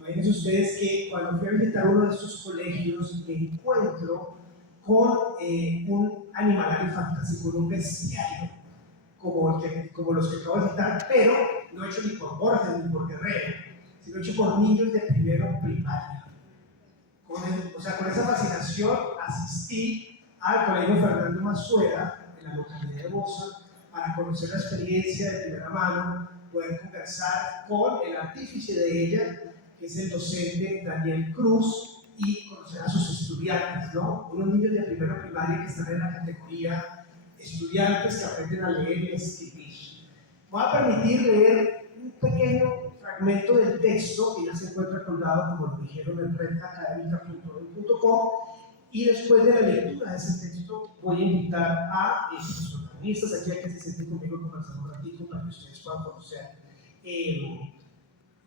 Imagínense ustedes que cuando fui a visitar uno de estos colegios me encuentro con un animal fantástico, un bestiario, como los que acabo de citar, pero no hecho ni por Borges ni por Guerrero, sino hecho por niños de primero primaria. Con esa fascinación asistí al Colegio Fernando Massuera, en la localidad de Bosa, para conocer la experiencia de primera mano, poder conversar con el artífice de ella, que es el docente Daniel Cruz, y conocer a sus estudiantes, ¿no? Unos niños de primero primaria que están en la categoría estudiantes que aprenden a leer y escribir. Voy a permitir leer un pequeño fragmento del texto que ya se encuentra colgado, como lo dijeron en redacademica.com, y después de la lectura de ese texto voy a invitar a los protagonistas aquí a que se sienten conmigo y conversar un ratito para que ustedes puedan conocer un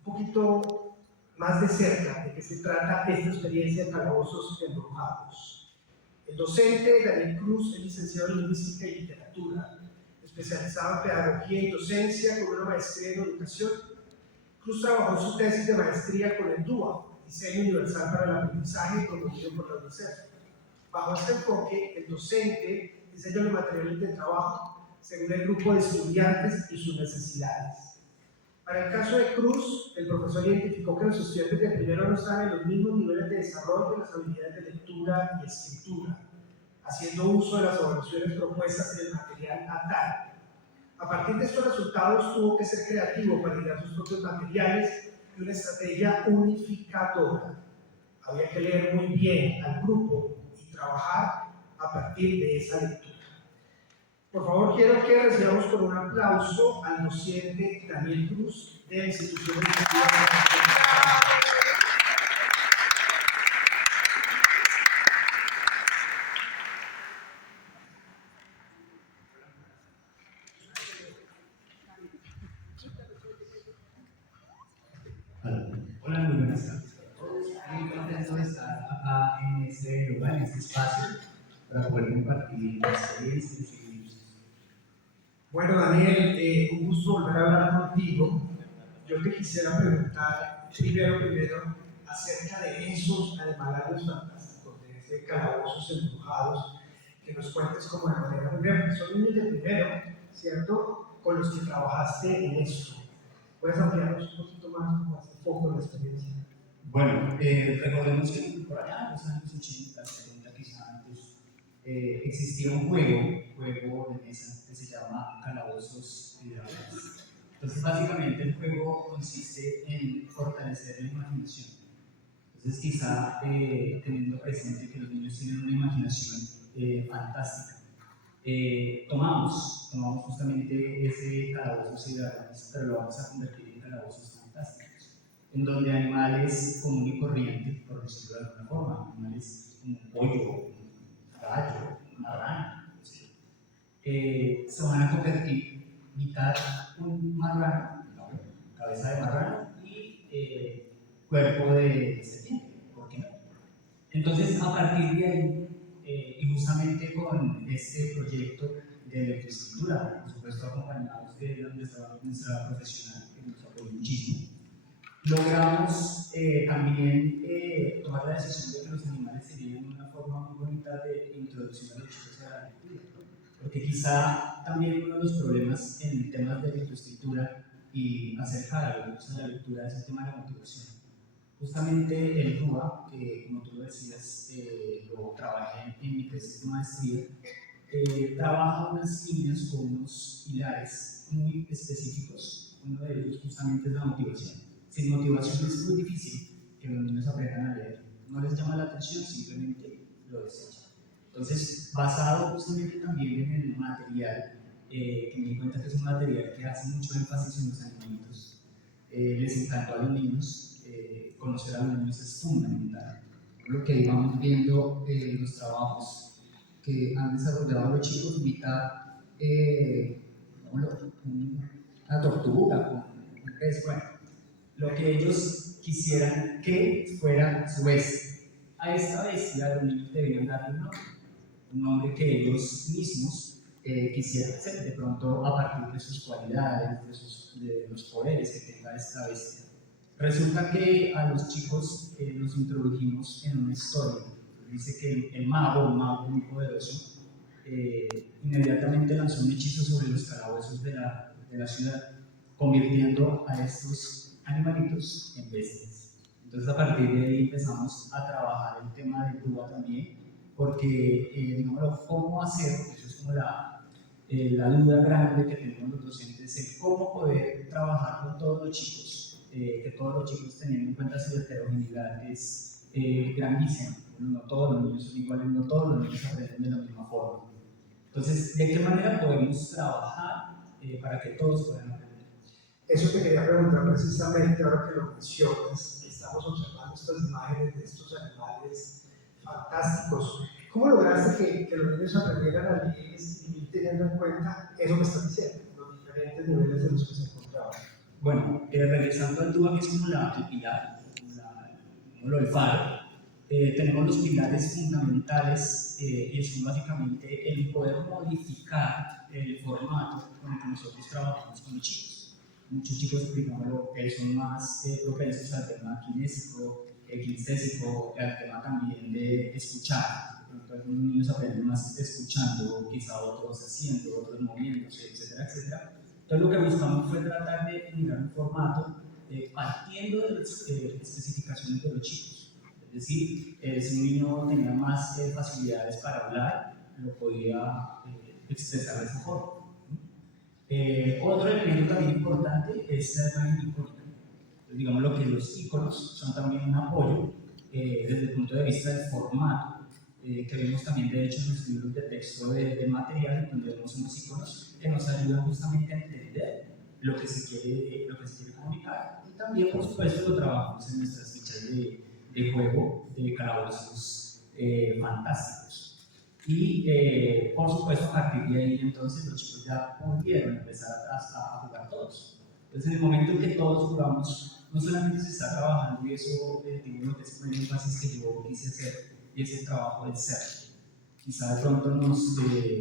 poquito más de cerca de qué se trata esta experiencia de calabozos embrujados. El docente Daniel Cruz es licenciado en Lingüística y Literatura, especializado en Pedagogía y Docencia con una maestría en Educación. Cruz trabajó su tesis de maestría con el DUA, Diseño Universal para el Aprendizaje, promovido por la UNICEF. Bajo este enfoque, el docente diseña los materiales de trabajo según el grupo de estudiantes y sus necesidades. Para el caso de Cruz, el profesor identificó que los estudiantes de primero no estaban en los mismos niveles de desarrollo de las habilidades de lectura y escritura, haciendo uso de las evaluaciones propuestas en el material ATAR. A partir de estos resultados, tuvo que ser creativo para idear sus propios materiales y una estrategia unificadora. Había que leer muy bien al grupo y trabajar a partir de esa lectura. Por favor, quiero que recibamos con un aplauso al docente Daniel Cruz de la Institución Educativa de la Hola, muy buenas tardes a todos. Muy contento de estar acá en este lugar, en este espacio, para poder compartir experiencias y libros. Bueno, Daniel, un gusto volver a hablar contigo. Yo te quisiera preguntar primero acerca de esos animalarios fantásticos, de ese calabozos embrujados, que nos cuentes como de manera muy breve. Son niños de primero, ¿cierto? Con los que trabajaste en esto. ¿Puedes ampliarnos un poquito más como este foco de la experiencia? Bueno, recordemos que por allá en los años 80, 70, quizás antes, existía un juego de mesa que se llama Calabozos y Dragones. Entonces, básicamente, el juego consiste en fortalecer la imaginación. Entonces, quizá teniendo presente que los niños tienen una imaginación fantástica, tomamos justamente ese calabozos y dragones, pero lo vamos a convertir en calabozos fantásticos, en donde animales común y corriente, por decirlo de alguna forma, animales como un pollo, un gallo, una rana, se van a convertir mitad un marrano, no, cabeza de marrano y cuerpo de serpiente, ¿por qué no? Entonces, a partir de ahí, y justamente con este proyecto de electroescritura, por supuesto acompañados de nuestra profesional, que nos apoyó muchísimo, logramos también tomar la decisión de que los animales serían una forma muy bonita de introducción a los chicos a la lectura, porque quizá también uno de los problemas en temas de electroescritura y acercar a los niños a la lectura es el tema de la motivación. Justamente el RUA, que como tú lo decías, lo trabajé en mi tesis de maestría, trabaja unas líneas con unos pilares muy específicos. Uno de ellos justamente es la motivación. Sin motivación es muy difícil que los niños aprendan a leer. No les llama la atención, simplemente lo desechan. Entonces, basado justamente también en el material, que me di cuenta que es un material que hace mucho énfasis en los animalitos, les encantó a los niños. Conocer a los niños es fundamental. Lo que íbamos viendo en los trabajos que han desarrollado los chicos, mitad una tortuga, un pez, bueno, lo que ellos quisieran que fuera su bestia. A esta bestia los niños debían darle un nombre que ellos mismos quisieran hacer, de pronto a partir de sus cualidades, de los poderes que tenga esta bestia. Resulta que a los chicos los introdujimos en una historia. Dice que el mago, un mago muy poderoso, inmediatamente lanzó un hechizo sobre los calabozos de la ciudad, convirtiendo a estos animalitos en bestias. Entonces a partir de ahí empezamos a trabajar el tema de Cuba también, porque digamos, cómo hacer, eso es como la duda grande que tenemos los docentes, el cómo poder trabajar con todos los chicos, que todos los chicos teniendo en cuenta su heterogeneidad es grandísima. No todos los niños son iguales, no todos los niños aprenden de la misma forma. Entonces, ¿de qué manera podemos trabajar para que todos puedan aprender? Eso te quería preguntar precisamente ahora que lo mencionas, que estamos observando estas imágenes de estos animales fantásticos. ¿Cómo lograste que los niños aprendieran a leer y escribir teniendo en cuenta eso que estás diciendo, los diferentes niveles de los que se encontraban? Bueno, regresando al DUA, que es como el pilar, como el faro, tenemos los pilares fundamentales y son básicamente el poder modificar el formato con el que nosotros trabajamos con los chicos. Muchos chicos, digámoslo, son más propensos al tema kinésico, kinestésico, al tema también de escuchar. Algunos niños aprenden más escuchando, quizá otros haciendo, otros moviéndose, etcétera, etcétera. Entonces lo que buscamos fue tratar de mirar un formato partiendo de las especificaciones de los chicos. Es decir, si un niño tenía más facilidades para hablar, lo podía expresar de esa forma. Otro elemento también importante es la imagen icónica. Digamos lo que los iconos son también un apoyo desde el punto de vista del formato, que vemos también de hecho en los libros de texto de material, donde vemos unos iconos que nos ayudan justamente a entender lo que se quiere comunicar. Y también, por supuesto, lo trabajamos en nuestras fichas de juego de calabozos fantásticos. Y por supuesto, a partir de ahí, entonces, los chicos ya pudieron empezar a jugar todos. Entonces, en el momento en que todos jugamos, no solamente se está trabajando, y eso digo lo que es un énfasis que yo quise hacer, y es el trabajo del ser. Quizá de pronto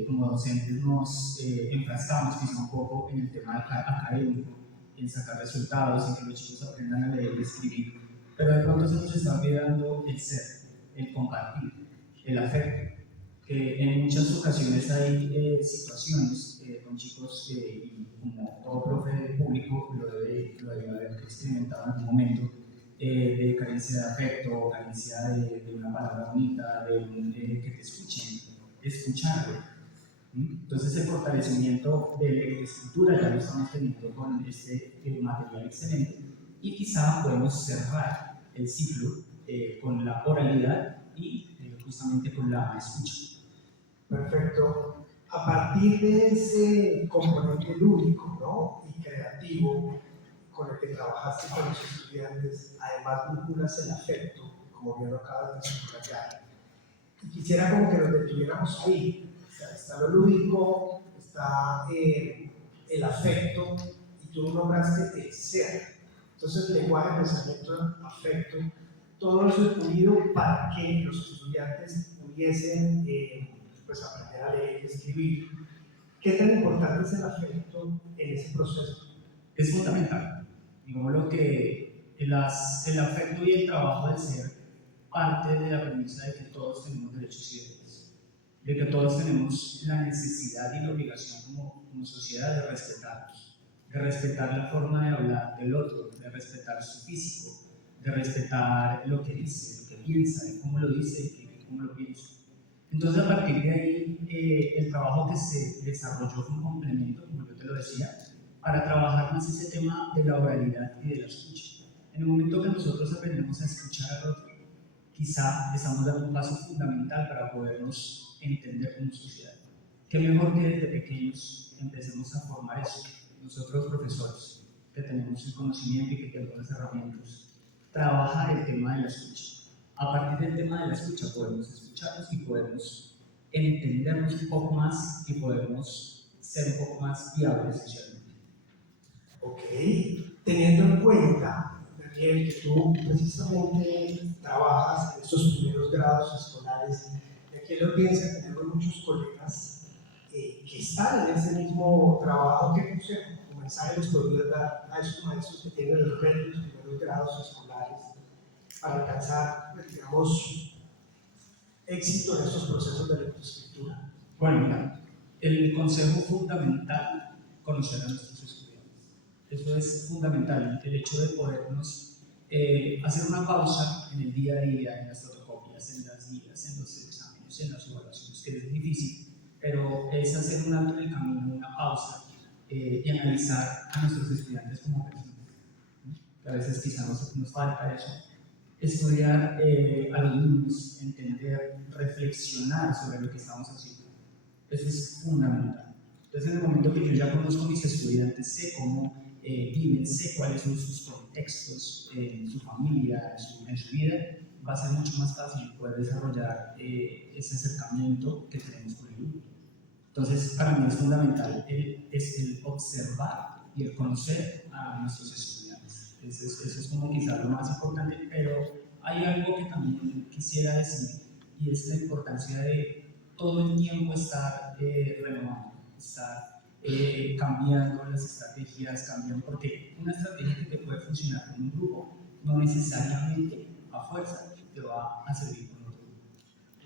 como docentes nos enfrascamos quizá un poco en el tema académico, en sacar resultados, en que los chicos aprendan a leer y escribir, pero de pronto se nos está olvidando el ser, el compartir, el afecto, que en muchas ocasiones hay situaciones con chicos y como todo profe público lo debe haber experimentado en algún momento, de carencia de afecto, carencia de una palabra bonita, que te escuchen, escucharlo. Entonces el fortalecimiento de la escritura ya lo estamos teniendo con este material excelente y quizá podemos cerrar el ciclo con la oralidad y justamente con la escucha. Perfecto. A partir de ese componente lúdico, ¿no?, y creativo con el que trabajaste con los estudiantes, además vinculas el afecto, como bien lo acabas de subrayar. Y quisiera como que nos detuviéramos ahí. O sea, está lo lúdico, está el afecto, y tú nombraste el ser. Entonces, lenguaje, pensamiento, afecto, todo eso es unido para que los estudiantes pudiesen pues aprender a leer y escribir. ¿Qué tan importante es el afecto en ese proceso? Es fundamental. Digamos lo que el afecto y el trabajo del ser parte de la premisa de que todos tenemos derechos y deberes, de que todos tenemos la necesidad y la obligación como sociedad de respetarnos, de respetar la forma de hablar del otro, de respetar su físico, de respetar lo que dice, lo que piensa, de cómo lo dice y cómo lo piensa. Entonces, a partir de ahí, el trabajo que se desarrolló fue un complemento, como yo te lo decía, para trabajar más ese tema de la oralidad y de la escucha. En el momento que nosotros aprendemos a escuchar al otro, quizá estamos dando un paso fundamental para podernos entender como sociedad. Qué mejor que desde pequeños empecemos a formar eso. Nosotros, profesores, que tenemos el conocimiento y que tenemos las herramientas, trabajar el tema de la escucha. A partir del tema de la escucha podemos escucharnos y podemos entendernos un poco más y podemos ser un poco más viables socialmente. Ok, teniendo en cuenta, Daniel, que tú precisamente trabajas en estos primeros grados escolares, y aquí en la audiencia tenemos muchos colegas que están en ese mismo trabajo que comenzaron mensaje les podría dar a esos maestros que tienen el reto de los primeros grados escolares para alcanzar, pues, digamos, éxito en estos procesos de lectoescritura? Bueno, mira, el consejo fundamental, conocer a nuestros estudiantes. Eso es fundamental, el hecho de podernos hacer una pausa en el día a día, en las fotocopias, en las guías, en los exámenes, en las evaluaciones, que es difícil, pero es hacer un alto en el camino, una pausa y analizar a nuestros estudiantes como personas, ¿no? Que a veces quizá nos falta eso. Estudiar a los niños, entender, reflexionar sobre lo que estamos haciendo. Eso es fundamental. Entonces, en el momento que yo ya conozco a mis estudiantes, sé cómo viven, sé cuáles son sus contextos en su familia, en su vida, va a ser mucho más fácil poder desarrollar ese acercamiento que tenemos con el grupo. Entonces, para mí es fundamental el observar y el conocer a nuestros estudiantes. Eso es como quizás lo más importante, pero hay algo que también quisiera decir, y es la importancia de todo el tiempo estar renovando, estar cambiando las estrategias, cambiando, porque una estrategia que te puede funcionar con un grupo no necesariamente a fuerza te va a servir con otro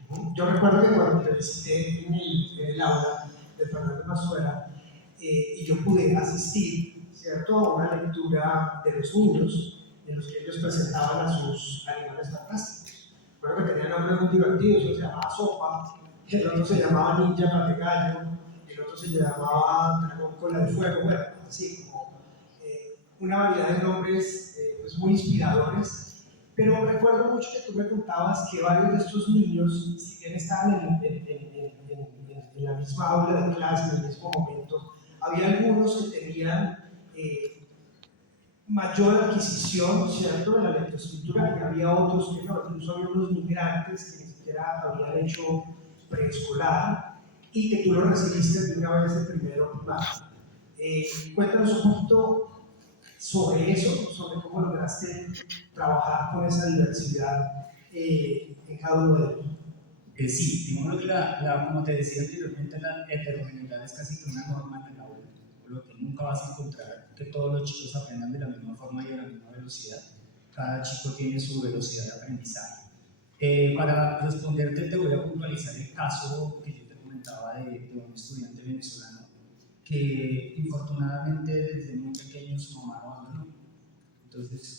grupo. Yo recuerdo que cuando te visité en el aula de Fernando Mazuela, y yo pude asistir, ¿cierto?, a una lectura de los niños en los que ellos presentaban a sus animales fantásticos. Recuerdo que tenían nombres muy divertidos, uno se llamaba Sopa, el otro se llamaba Ninja Pategallo, el otro se llamaba Dragón Cola de Fuego, bueno, así como una variedad de nombres pues muy inspiradores. Pero recuerdo mucho que tú me contabas que varios de estos niños, si bien estaban en la misma aula de clase, en el mismo momento, había algunos que tenían mayor adquisición, ¿cierto?, de la lectoescritura, y había otros que no. Incluso había unos migrantes que ni siquiera habían hecho preescolar y que tú lo recibiste de una vez de primero primario. Cuéntanos un poquito sobre eso, sobre cómo lograste trabajar con esa diversidad en cada uno de ellos. Sí, digamos que como te decía anteriormente, la heterogeneidad es casi que una norma en el aula, por lo que nunca vas a encontrar que todos los chicos aprendan de la misma forma y a la misma velocidad. Cada chico tiene su velocidad de aprendizaje. Para responderte, te voy a puntualizar el caso que yo te comentaba de un estudiante venezolano que infortunadamente desde muy pequeño su mamá lo abandonó. Entonces,